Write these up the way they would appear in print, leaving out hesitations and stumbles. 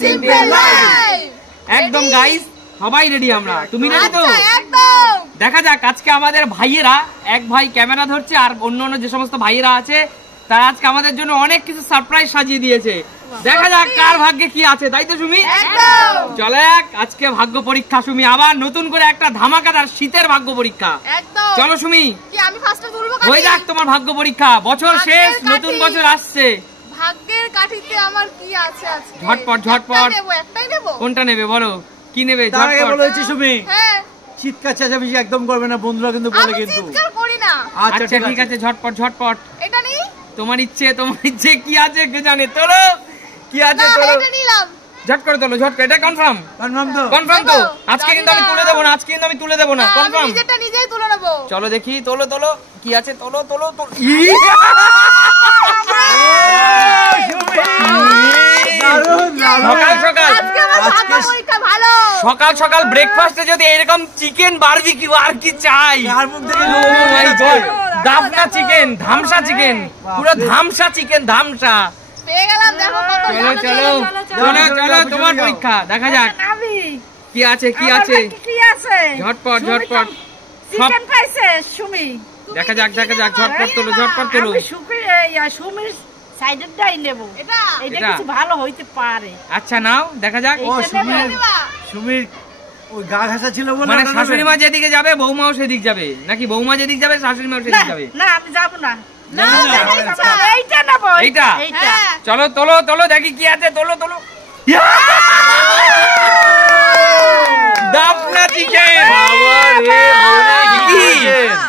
Simple life. একদম guys, সবাই ready আমরা, তুমি রেডি তো? একদম। দেখা যাক আজকে আমাদের ভাইয়েরা, এক ভাই ক্যামেরা ধরছে আর অন্য যে সমস্ত ভাইয়েরা আছে তারা আজকে আমাদের জন্য অনেক কিছু সারপ্রাইজ সাজিয়ে দিয়েছে। দেখা যাক কার ভাগ্যে কি আছে, তাই তো সুমি? একদম। চলে আজকে ভাগ্য পরীক্ষা সুমি, আবার নতুন করে একটা ধামাকাদার শীতের ভাগ্য পরীক্ষা। একদম। চলো সুমি, কি আমি ফার্স্টে তুলবো কাঠি? হয়ে যাক তোমার ভাগ্য পরীক্ষা, বছর শেষ, নতুন বছর আসছে। ভাগ্যের কাঠিতে আমার কি আছে আজকে? ঝটপট ঝটপট। একটাই নেব। কোনটা নেবে বলো, কি নেবে? তার আগে বলে দিচ্ছি সুমি, হ্যাঁ চিৎকার চেঁচামেচি একদম করবে না, বন্ধুরা কিন্তু বলে আমি কিন্তু। চিৎকার করি না। আচ্ছা ঠিক আছে, ঝটপট ঝটপট। এটা নেই? তোমার ইচ্ছে কি আছে কে জানে, তোলো কি আছে তোলো। এটা নিলাম। ঝট করে তোলো, ঝট করে। এটা কনফার্ম? কনফার্ম তো? কনফার্ম তো? আজকে কিন্তু আমি তুলে দেবো না, আজকে কিন্তু আমি তুলে দেবো না, কনফার্ম? নিজেরটা নিজেই তুলে নেব। চলো দেখি, তোলো তোলো, কি আছে তোলো তোলো তোলো। সকাল সকাল, আজকে আমার ভাগ্য পরীক্ষা ভালো। সকাল সকাল ব্রেকফাস্টে যদি এরকম চিকেন বারবিকিউ, আর কি চাই? কার মুখ থেকে দাফনা চিকেন, ধামসা চিকেন, পুরো ধামসা চিকেন, ধামসা। পেয়ে গেলাম, দেখো কত চলো ভালো। চলো চলো চলো, তোমার পরীক্ষা, দেখা যাক কি আছে কি আছে। ঝটপট ঝটপট, চিকেন পাইছে সুমি। দেখা যাক দেখা যাক, ঝটপট তোলো ঝটপট তোলো। আমি সুমির সাইডেরটাই নেব, এটা এটা কিছু ভালো হইতে পারে। আচ্ছা নাও, দেখা যাক। ও সুমির ওই গা ঘাসা ছিল বলে মানে ওটা নেবে? শাশুড়ি মা যেদিকে যাবে বৌমাও সেদিক যাবে, নাকি বৌমা যেদিক যাবে শাশুড়ি মাও সেদিক যাবে? না আমি যাব না, না, এইটা নেব। এইটা? এইটা হ্যাঁ। চলো তোলো তোলো, দেখি কি আছে, তোলো তোলো। দাফনা চিকেন।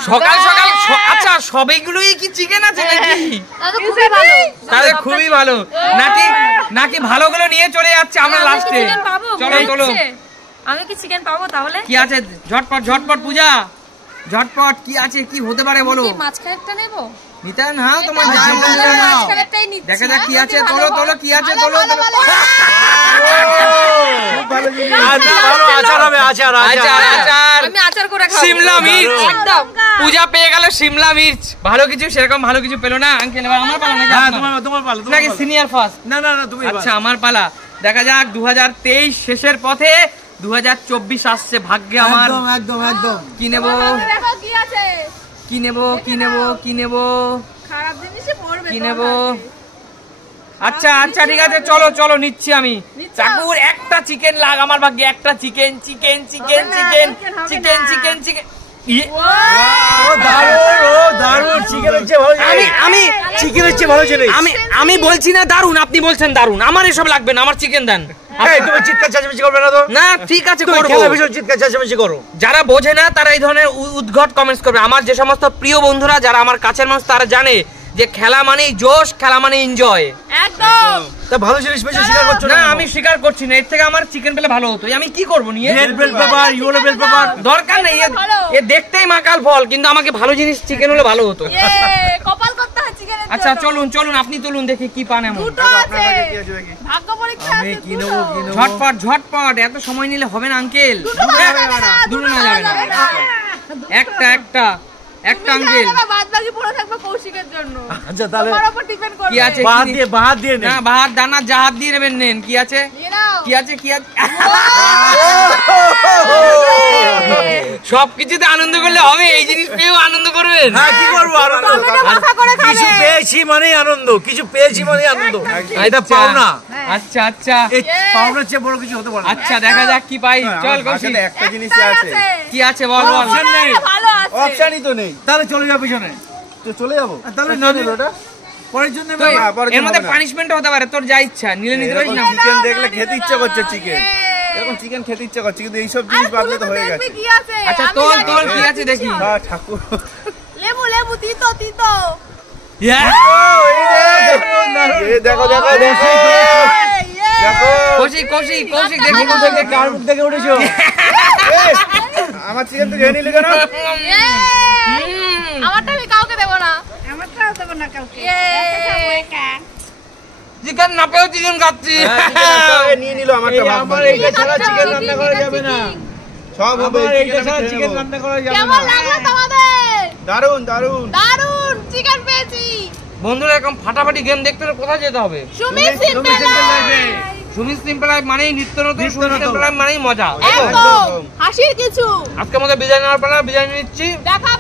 সকাল সকাল, আচ্ছা সবগুলোই কি চিকেন আছে নাকি? তাহলে খুবই ভালো। তাহলে খুবই ভালো, নাকি নাকি ভালোগুলো নিয়ে চলে যাচ্ছে আমরা লাস্টে। চলো তোলো, আমি কি চিকেন পাবো তাহলে? কি আছে? ঝটপট ঝটপট পূজা, ঝটপট কি আছে, কি হতে পারে বলো? মাঝখানেরটা নেবো? নিতান, হ্যাঁ তোমার যা এটা মনে হয়। মাঝখানেরটাই নিচ্ছি। দেখা যাক কি আছে, তোলো তোলো, কি আছে তোলো তোলো। আচার হবে, আচার আচার আচার, আমি আচার করে খাবো। শিমলা মির্চ। একদম। পূজা পেয়ে গেল শিমলা মির্চ। ভালো কিছু, সেরকম ভালো কিছু পেলো না আঙ্কেল। এবার আমার পালা নাকি? হ্যাঁ আপনার? তোমার পালা, তোমার নাকি পালা। Senior first? না না না তুমি আচ্ছা আমার পালা। দেখা যাক 2023 শেষের পথে 2024 আসছে, ভাগ্যে আমার একদম একদম একদম। কি নেব দেখো কি আছে। কি নেব কি নেব কি নেব খারাপ জিনিসই পড়বে। কি নেব? আচ্ছা আচ্ছা ঠিক আছে, চলো চলো নিচ্ছি আমি। চাকুর একটা চিকেন লাগ আমার ভাগ্যে, একটা chicken chicken chicken chicken chicken chicken chicken. ও দারুণ, ও দারুণ, চিকেন হচ্ছে ভালো জিনিস। আমি চিকেন হচ্ছে ভালো জিনিস। আমি বলছি না দারুন, আপনি বলছেন দারুন। আমার এসব লাগবে না, আমার চিকেন দেন। এই তুমি চিৎকার চেঁচামেচি করবে না তো? না ঠিক আছে, তুমি করবো। খেলা ভীষণ চিৎকার চেঁচামেচি করো। যারা বোঝে না তারা এই ধরনের উদ্ঘট কমেন্টস করবে। আমার যে সমস্ত প্রিয় বন্ধুরা যারা আমার কাছের মানুষ তারা জানে যে খেলা মানেই জোশ, খেলা মানে এনজয়। একদম। তা ভালো জিনিস পেয়েছো, স্বীকার করছো না না? আমি স্বীকার করছি না, এর থেকে আমার চিকেন পেলে ভালো হতো। আমি কি করবো নিয়ে? Red bell pepper, yellow bell pepper. দরকার নেই, এ দেখতেই মাকাল ফল, কিন্তু আমাকে ভালো জিনিস চিকেন হলে ভালো হতো। কপাল করতে হয় চিকেনের। আচ্ছা চলুন চলুন, আপনি তুলুন দেখি কি পান এমন। দুটো আছে। ভাগ্য পরীক্ষা আমি আছে। কি নেবো কি নেবো? ঝটপট ঝটপট, এত সময় নিলে হবে না আঙ্কেল। দুটো না যাবে না, একটা একটা একটা আঙ্কেল। বাদ বাকি পড়ে থাকবে কৌশিকের জন্য। আচ্ছা তাহলে তোমার উপর ডিপেন্ড করবে। কি আছে? বাহাত দিয়ে নে। না বাহার দানা জাহাজ দিয়ে নেবেন, নেন। কি আছে নিয়ে নাও। কি আছে কি আছে? সবকিছুতে আনন্দ করলে হবে, এই জিনিস পেয়েও আনন্দ করবেন? হ্যাঁ কি করবো, আনন্দ। মাথা করে খাবে। কিছু পেয়েছি মানে আনন্দ, কিছু পেয়েছি মানে আনন্দ। এটা আচ্ছা, পাওনা। আচ্ছা আচ্ছা এই পাওনার চেয়ে বড় কিছু হতে পারে না। আচ্ছা দেখা যাক কি পাই। চল কৌশিক, একটা জিনিসই আছে, কি আছে বল বল। অপশন নেই, ভালো আছে। অপশনই তো নেই। তাহলে চলে যাও পিছনে। তো চলে যাবো। তাহলে তো না নিল ওটা। পরের জন্য তো না, পরের এর জন্য মধ্যে হবে না। পানিশমেন্ট হতে পারে, তোর যা ইচ্ছা নিলে নিতে পারিস না। চিকেন দেখলে খেতে ইচ্ছা করছে, চিকেন এরকম চিকেন খেতে ইচ্ছা করছে, কিন্তু এইসব জিনিস বাদলে তো হয়ে গেছে। কি আছে? আচ্ছা আমি তোল জানি। তোল, কি আছে দেখি। হ্যাঁ ঠাকুর। লেবু লেবু তিতো তিতো। এই দেখো দেখো দেখো দেখো। কৌশিক কৌশিক কৌশিক দেখি মুখ থেকে কার মুখ থেকে উঠেছো? এই, আমার চিকেন তো খেয়ে নিলি কেন? আমারটা আমি কাউকে দেব না। আমারটাও দেবো না কাউকে। চিকেন না পেয়েও চিকেন খাচ্ছি। নিয়ে নিল আমারটা। এই আমার এইটা ছাড়া চিকেন রান্না করা যাবে না। সব হবে, আমার এইটা ছাড়া চিকেন রান্না করা যাবে কেমন না। লাগলো তোমাদের? দারুন দারুন। দারুন চিকেন পেয়েছি। বন্ধুরা এরকম ফাটাফাটি গেম দেখতে হলে কোথায় যেতে হবে? Sumi simple life. Sumit simple life মানেই নিত্য নতুন, সুমিত সিম্পল লাইফ মানেই মজা। একদম হাসির কিছু। আজকে আমাদের বিরিয়ানি নেওয়ার পালা, বিরিয়ানি নিচ্ছি। দেখা